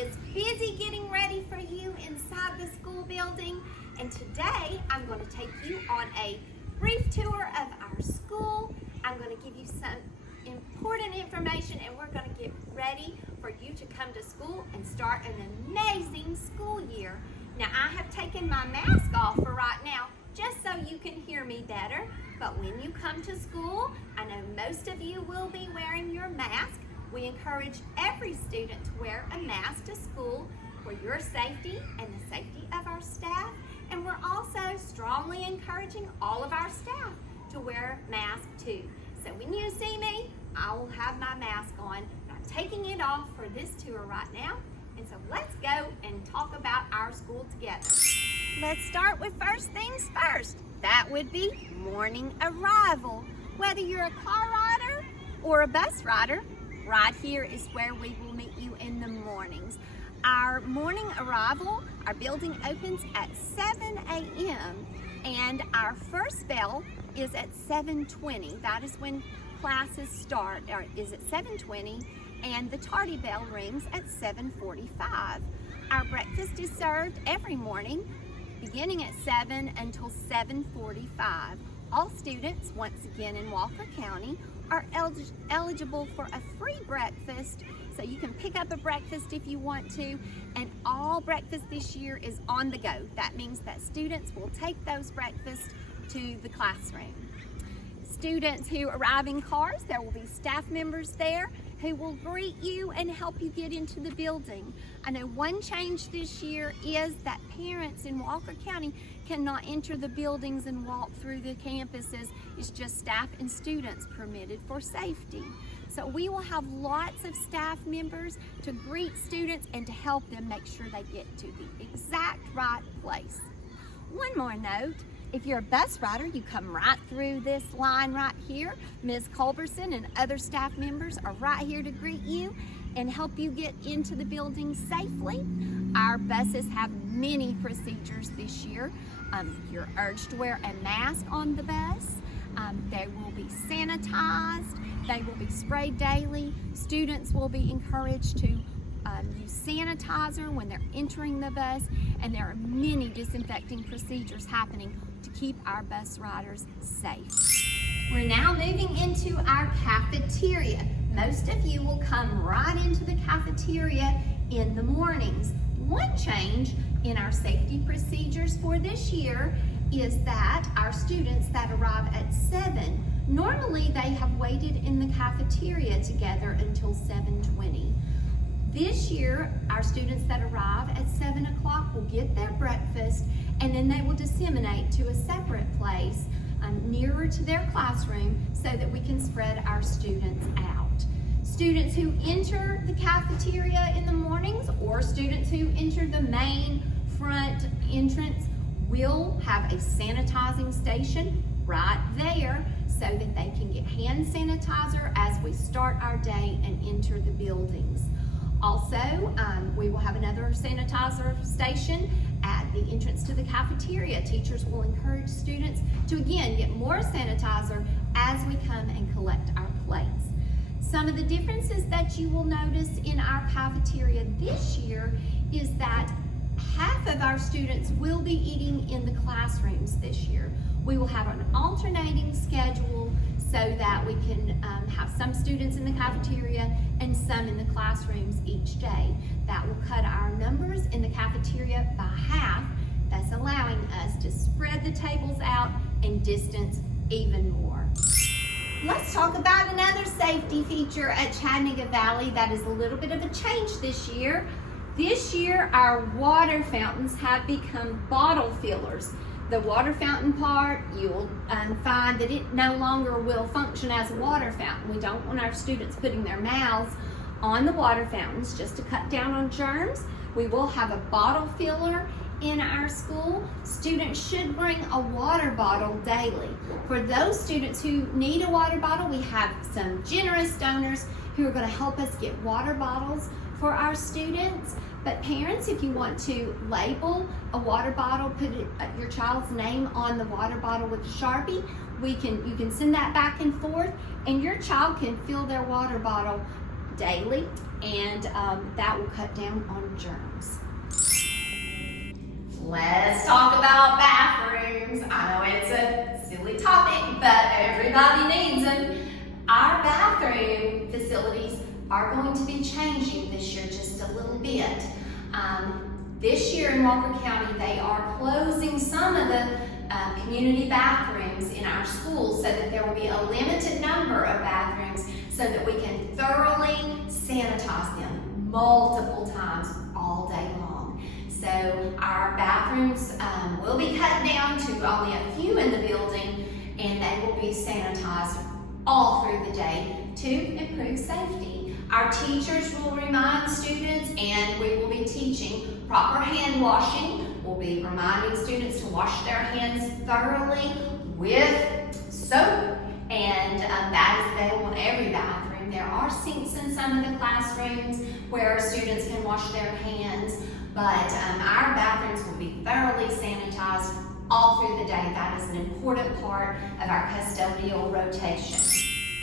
is busy getting ready for you inside the school building, and today I'm going to take you on a brief tour of our school. I'm going to give you some important information, and we're going to get ready for you to come to school and start an amazing school year. Now, I have taken my mask off for right now just so you can hear me better, but when you come to school, I know most of you will be wearing your mask. We encourage every student to wear a mask to school for your safety and the safety of our staff, and we're also strongly encouraging all of our staff to wear masks too. So when you see me, I will have my mask on. I'm taking it off for this tour right now, and so let's go and talk about our school together. Let's start with first things first. That would be morning arrival. Whether you're a car rider or a bus rider, right here is where we will meet you in the mornings. Our morning arrival, our building opens at 7 a.m. and our first bell is at 7:20. That is when classes start, or is at 7:20, and the tardy bell rings at 7:45. Our breakfast is served every morning, beginning at 7 until 7:45. All students, once again in Walker County, are eligible for a free breakfast, so you can pick up a breakfast if you want to, and all breakfast this year is on the go. That means that students will take those breakfasts to the classroom. Students who arrive in cars, there will be staff members there who will greet you and help you get into the building. I know one change this year is that parents in Walker County cannot enter the buildings and walk through the campuses. It's just staff and students permitted for safety. So we will have lots of staff members to greet students and to help them make sure they get to the exact right place. One more note. If you're a bus rider, you come right through this line right here. Ms. Culberson and other staff members are right here to greet you and help you get into the building safely. Our buses have many procedures this year. You're urged to wear a mask on the bus. They will be sanitized. They will be sprayed daily. Students will be encouraged to use sanitizer when they're entering the bus, and there are many disinfecting procedures happening to keep our bus riders safe. We're now moving into our cafeteria. Most of you will come right into the cafeteria in the mornings. One change in our safety procedures for this year is that our students that arrive at 7, normally they have waited in the cafeteria together until 7:20. This year, our students that arrive at 7 o'clock will get their breakfast, and then they will disseminate to a separate place nearer to their classroom so that we can spread our students out. Students who enter the cafeteria in the mornings, or students who enter the main front entrance, will have a sanitizing station right there so that they can get hand sanitizer as we start our day and enter the buildings. Also, we will have another sanitizer station at the entrance to the cafeteria. Teachers will encourage students to, again, get more sanitizer as we come and collect our plates. Some of the differences that you will notice in our cafeteria this year is that half of our students will be eating in the classrooms this year. We will have an alternating schedule so that we can have some students in the cafeteria and some in the classrooms each day. That will cut our numbers in the cafeteria by half. That's allowing us to spread the tables out and distance even more. Let's talk about another safety feature at Chattanooga Valley that is a little bit of a change this year. This year, our water fountains have become bottle fillers. The water fountain part, you'll find that it no longer will function as a water fountain. We don't want our students putting their mouths on the water fountains just to cut down on germs. We will have a bottle filler in our school. Students should bring a water bottle daily. For those students who need a water bottle, we have some generous donors who are going to help us get water bottles for our students. But parents, if you want to label a water bottle, put your child's name on the water bottle with a Sharpie, you can send that back and forth, and your child can fill their water bottle daily, and that will cut down on germs. Let's talk about bathrooms. I know it's a silly topic, but everybody needs them. Our bathroom facilities are going to be changing this year just a little bit. This year in Walker County, they are closing some of the community bathrooms in our schools so that there will be a limited number of bathrooms so that we can thoroughly sanitize them multiple times all day long. So our bathrooms will be cut down to only a few in the building, and they will be sanitized all through the day to improve safety. Our teachers will remind students, and we will be teaching proper hand washing. We'll be reminding students to wash their hands thoroughly with soap, and that is available in every bathroom. There are sinks in some of the classrooms where students can wash their hands, but our bathrooms will be thoroughly sanitized all through the day. That is an important part of our custodial rotation.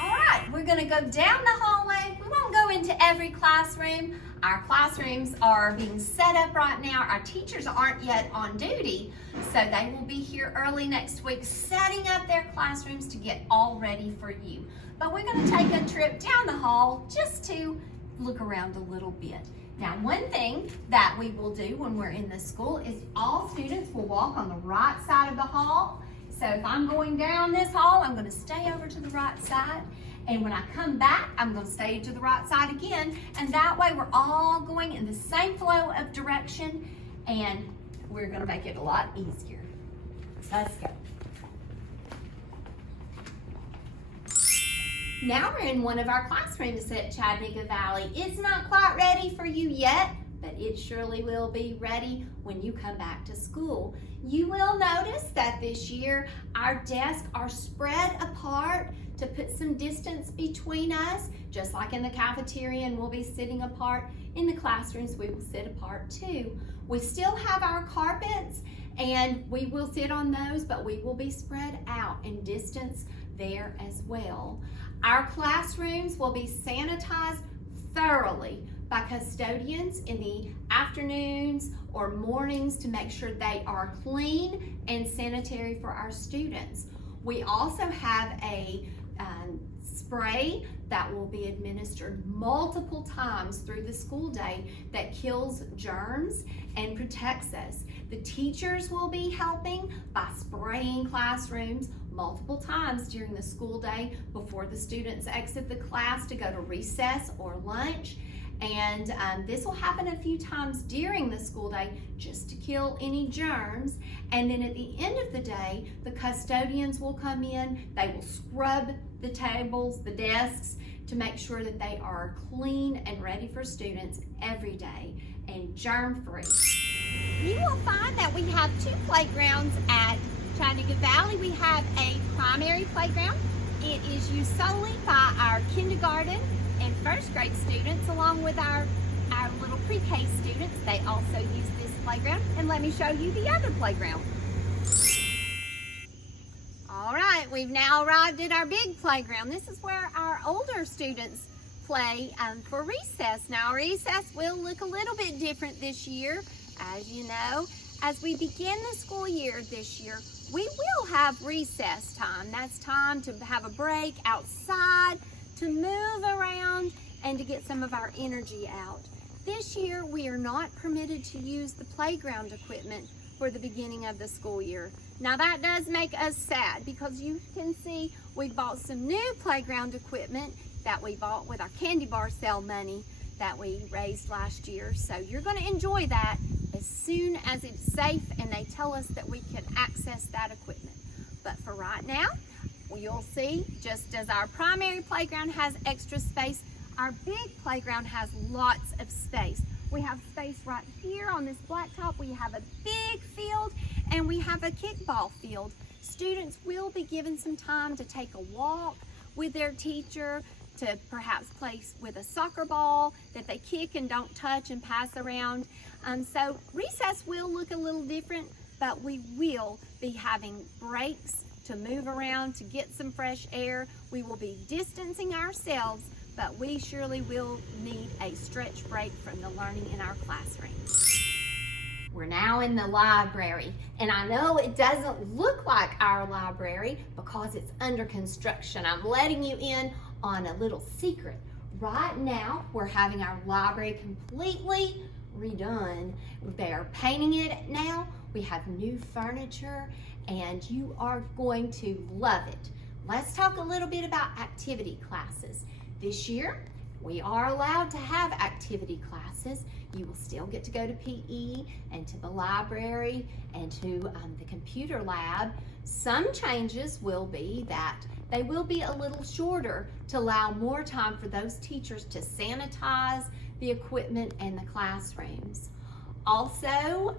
All right, we're going to go down the hallway. We won't go into every classroom. Our classrooms are being set up right now. Our teachers aren't yet on duty, so they will be here early next week setting up their classrooms to get all ready for you. But we're going to take a trip down the hall just to look around a little bit. Now, one thing that we will do when we're in the school is all students will walk on the right side of the hall. So if I'm going down this hall, I'm going to stay over to the right side. And when I come back, I'm going to stay to the right side again. And that way we're all going in the same flow of direction, and we're going to make it a lot easier. Let's go. Now we're in one of our classrooms at Chattanooga Valley. It's not quite ready for you yet, but it surely will be ready when you come back to school. You will notice that this year our desks are spread apart to put some distance between us, just like in the cafeteria, and we'll be sitting apart. In the classrooms, we will sit apart too. We still have our carpets, and we will sit on those, but we will be spread out in distance there as well. Our classrooms will be sanitized thoroughly by custodians in the afternoons or mornings to make sure they are clean and sanitary for our students. We also have a spray that will be administered multiple times through the school day that kills germs and protects us. The teachers will be helping by spraying classrooms multiple times during the school day before the students exit the class to go to recess or lunch. And this will happen a few times during the school day just to kill any germs. And then at the end of the day, the custodians will come in, they will scrub the tables, the desks, to make sure that they are clean and ready for students every day and germ-free. You will find that we have two playgrounds at Chattanooga Valley. We have a primary playground. It is used solely by our kindergarten and first grade students, along with our little pre-K students. They also use this playground. And let me show you the other playground. All right, we've now arrived at our big playground. This is where our older students play for recess. Now, recess will look a little bit different this year. As you know, as we begin the school year this year, we will have recess time. That's time to have a break outside, to move around, and to get some of our energy out. This year, we are not permitted to use the playground equipment for the beginning of the school year. Now that does make us sad, because you can see we bought some new playground equipment that we bought with our candy bar sale money that we raised last year. So you're going to enjoy that as soon as it's safe and they tell us that we can access that equipment. But for right now, you'll see, just as our primary playground has extra space, our big playground has lots of space. We have space right here on this blacktop. We have a big field, and we have a kickball field. Students will be given some time to take a walk with their teacher, to perhaps play with a soccer ball that they kick and don't touch and pass around. So recess will look a little different, but we will be having breaks to move around, to get some fresh air. We will be distancing ourselves but we surely will need a stretch break from the learning in our classroom. We're now in the library, and I know it doesn't look like our library because it's under construction. I'm letting you in on a little secret. Right now, we're having our library completely redone. They are painting it now. We have new furniture, and you are going to love it. Let's talk a little bit about activity classes. This year, we are allowed to have activity classes. You will still get to go to PE and to the library and to the computer lab. Some changes will be that they will be a little shorter to allow more time for those teachers to sanitize the equipment and the classrooms. Also,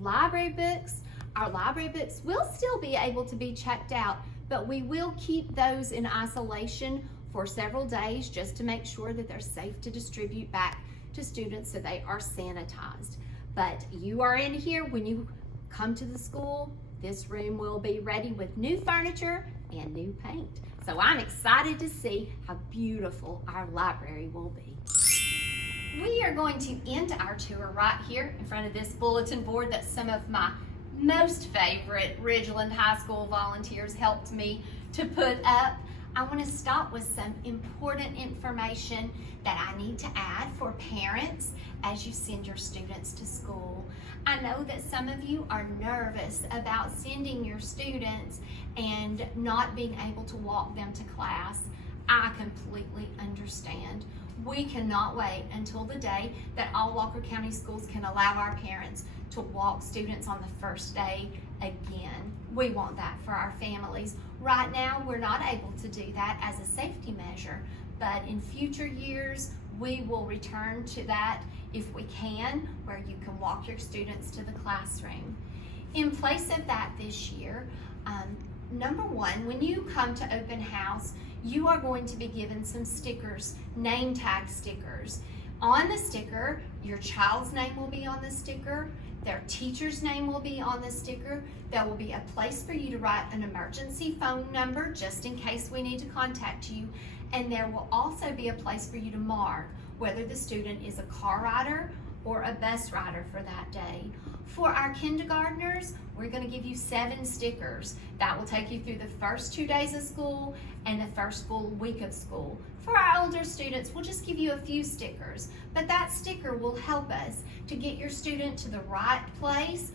library books. Our library books will still be able to be checked out, but we will keep those in isolation for several days just to make sure that they're safe to distribute back to students so they are sanitized. But you are in here when you come to the school. This room will be ready with new furniture and new paint. So I'm excited to see how beautiful our library will be. We are going to end our tour right here in front of this bulletin board that some of my most favorite Ridgeland High School volunteers helped me to put up. I want to stop with some important information that I need to add for parents as you send your students to school. I know that some of you are nervous about sending your students and not being able to walk them to class. I completely understand. We cannot wait until the day that all Walker County schools can allow our parents to walk students on the first day again. We want that for our families. Right now, we're not able to do that as a safety measure, but in future years, we will return to that if we can, where you can walk your students to the classroom. In place of that this year, number one, when you come to open house, you are going to be given some stickers, name tag stickers. On the sticker, your child's name will be on the sticker, their teacher's name will be on the sticker. There will be a place for you to write an emergency phone number just in case we need to contact you. And there will also be a place for you to mark whether the student is a car rider or a bus rider for that day. For our kindergartners, we're going to give you 7 stickers. That will take you through the first 2 days of school and the first full week of school. For our older students, we'll just give you a few stickers, but that sticker will help us to get your student to the right place.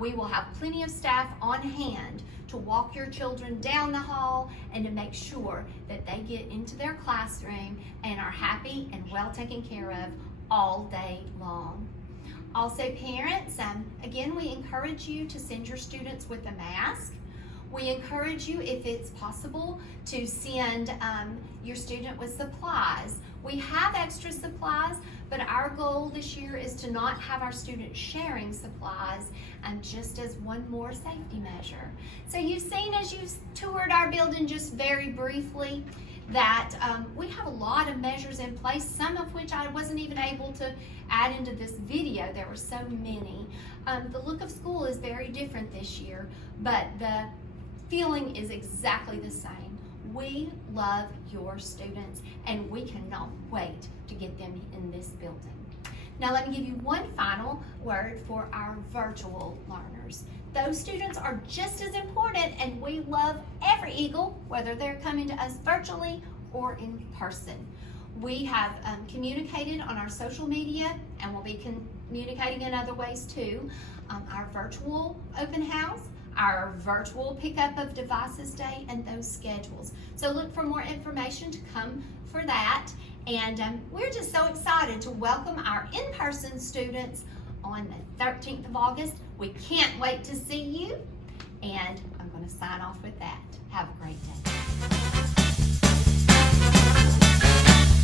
We will have plenty of staff on hand to walk your children down the hall and to make sure that they get into their classroom and are happy and well taken care of all day long. Also, parents, again, we encourage you to send your students with a mask. We encourage you, if it's possible, to send your student with supplies. We have extra supplies, but our goal this year is to not have our students sharing supplies, just as one more safety measure. So you've seen, as you've toured our building just very briefly, that we have a lot of measures in place, some of which I wasn't even able to add into this video. There were so many. The look of school is very different this year, but the feeling is exactly the same. We love your students, and we cannot wait to get them in this building. Now let me give you one final word for our virtual learners. Those students are just as important, and we love every Eagle, whether they're coming to us virtually or in person. We have communicated on our social media, and we'll be communicating in other ways too. Our virtual open house, our virtual pickup of devices day, and those schedules. So look for more information to come for that. And we're just so excited to welcome our in-person students on the 13th of August. We can't wait to see you. And I'm going to sign off with that. Have a great day.